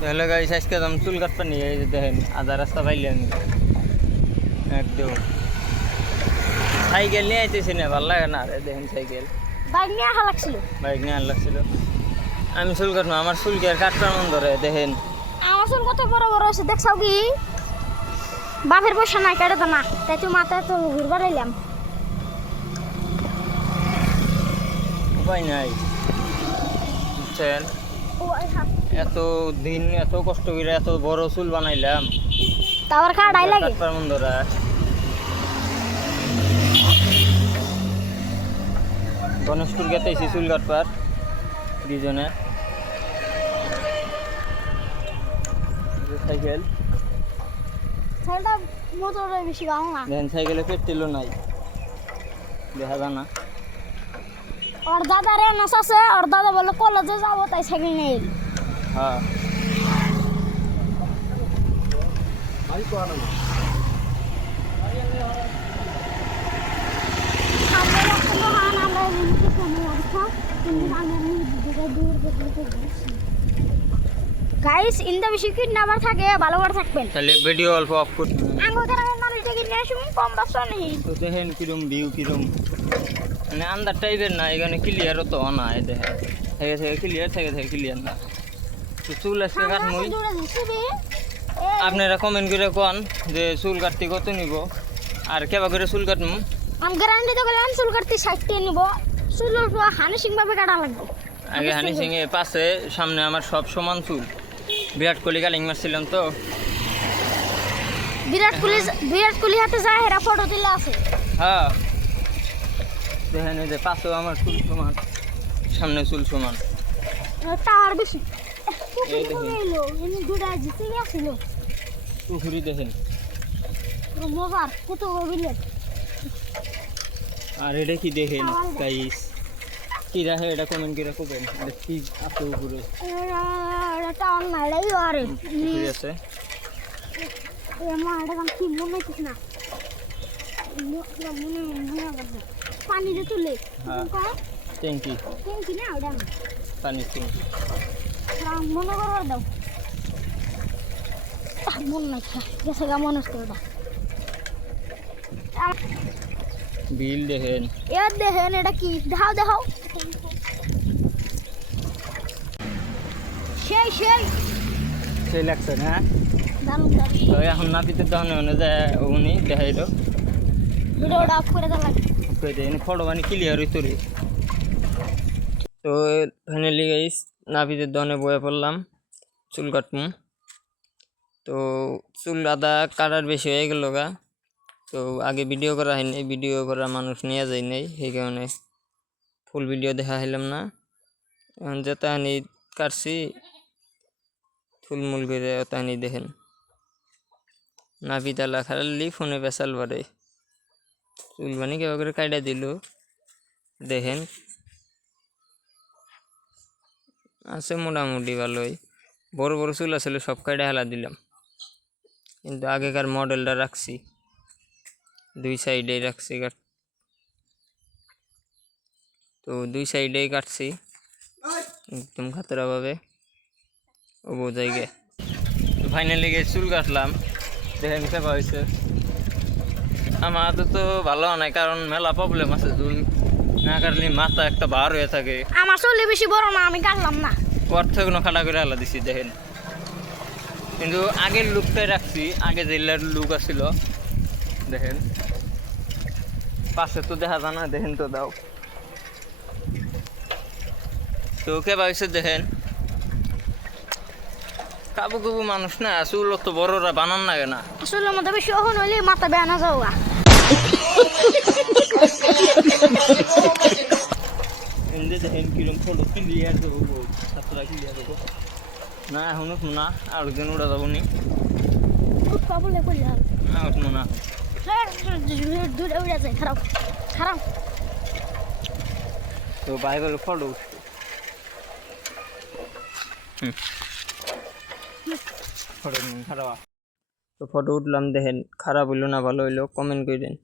তাহলে গাইস আজকে আমি চুল কাটতে নিয়ে এই যে দেখেন আধা রাস্তা পাইলে আমি একদম সাইকেল নিয়ে আইতেছি না, ভালো লাগে না। দেখেন সাইকেল বাইক নিয়ে আসা লাগছিল। বাইক নিয়ে লাগছিল। আমি চুল কাটবো, আমার চুল কি আর কাটবার মন ধরে? দেখেন আমার চুল কত বড় বড় হয়েছে দেখছাও কি? বাপের পয়সা নাই কেটে তো না, তাই তো মাথায় তো ঘুরবার এলাম। উপায় নাই, বুঝছেন? এত দিন এত কষ্ট করে এত বড় চুল বানাইলাম, তারপর কাটাই লাগে। কাটবার মন ধরে। গণেশপুর গেতেছি চুল কাটবার দুজনে। সাইকেল সাইকেলটা মোটরে বেশি ভালো না। দেখেন সাইকেলে পেট্রোলও নাই, দেখা যায় না। ওর দাদার এনএস আছে, ওর দাদা বলে কলেজে যাবো তাই সাইকেল নিয়ে এলি। হ্যাঁ গাইস ইন্দা বেশি কিডন্যাপার থাকে, ভালো করে থাকবেন। তাহলে ভিডিও অল্প অফ করুন। আঙ্গুল গ্রামের মানুষটা কিডন্যাপ শুনি কম ব্যবসা নেই। তো দেখেন কিরম ভিউ, কিরম মানে আন্দার টাইপের না। এখানে ক্লিয়ারও তো না, এই দেখেন থেকে থেকে ক্লিয়ার, থেকে থেকে ক্লিয়ার না। তো চুল আজকে কাটমই। আপনারা কমেন্ট করে কোন যে চুল কাটতে কত নিব আর কেবা করে চুল কাটমু। আমি গ্যারান্টি তো গেলাম চুল কাটতে 60 টাকা নিব। চুল অল্প হানিসিং ভাবে কাটা লাগবে। আগে হানি সিং এর পাশে সামনে আমার সব সমান চুল। বিরাট কোহলি কালিং মারছিলাম তো। বিরাট কোহলি হাতে যায় হেরা ফটো তুলে আছে। হ্যাঁ দেখেন এই যে পাশেও আমার চুল সমান, সামনে চুল সমান। টাওয়ার বেশি এই দেখেন এলো এনে দুটা জিতে গেছিল। পুকুরি দেখেন মজার কত বিলেট। আর এটা কি দেখেন গাইস, কি রাখে এটা কমেন্ট করে কবেন। এটা কি আছে উপরে? টাওয়ার না লাই আরে পুকুরি আছে। মা এটা কি মনে হচ্ছে না, মনে পানি দিয়ে তুলে ট্যাঙ্কি ট্যাঙ্কি না ওটা পানির ট্যাঙ্কি মনে করবার দাও। মন নাই গেছে গা মনে হচ্ছে ওটা। বিল দেখেন, এর দেখেন এটা কি দেখাও দেখাও। সেই সেই সেই লাগছে না। দারুন দারুন তো এখন নাপিতের দহনে মনে যায় উনি দেখাই তো ভিডিওটা অফ করে দাও লাগে ফটো মানে ক্লিয়ার হইতো রে। তো ফাইনালি গাইস নাপিতের দহনে বয়ে পড়লাম চুল কাটমু। তো চুল আদা কাটার বেশি হয়ে গেল গা। তো আগে ভিডিও করা হয়নি, ভিডিও করা মানুষ নিয়ে যায় নাই, সেই কারণে ফুল ভিডিও দেখা হইলাম না। এখন যেতাহানি কাটছি ফুলমুল করে তাহানি দেখেন নাপিতালা খালি ফোনে পেশাল বাড়ে চুল বানি কেবা করে কাইডা দিল। দেখেন আছে মোটামুটি ভালোই, বড় বড় চুল আসলে সব কাইডা হেলা দিলাম, কিন্তু আগেকার মডেলটা রাখছি, দুই সাইডেই রাখছি। তো দুই সাইডেই কাটছি একদম খাতরাভাবে ও বোঝাই গে। তো ফাইনালি গিয়ে চুল কাটলাম, দেখেন কেবা হয়েছে। আমার তো ভালো নাই, কারণ মেলা প্রবলেম আছে। চুল না কাটলে মাথা একটা বার হয়ে থাকে। আমার চুল বেশি বড় না, আমি কাটলাম না। ওর থেকে খাটা করে আলাদা দিছি দেখেন। কিন্তু আগের লুকটাই রাখছি, আগে যে লুক আছিল দেখেন। পাশে তো দেখা যায় না, দেখেন তো দাও। তো কে ভাবছে দেখেন কাবু কাবু মানুষ না, চুল তো বড়রা বানান লাগে না। চুলের মধ্যে বেশি ওহন হইলে মাথা বেয়ানা যাওয়া। দেখেন কিরম ফটো ক্লিয়ার দেবো, ছাত্রা ক্লিয়ার দেবো না। এখন উঠবো না, আর দিন উড়া যাবো নি, উঠবো না। দূরে উড়ে যায় খারাপ খারাপ। তো বাইরে ফটো ফটো খারাপ। তো ফটো উঠলাম, দেখেন খারাপ হইলো না ভালো হইলো কমেন্ট করে দেন।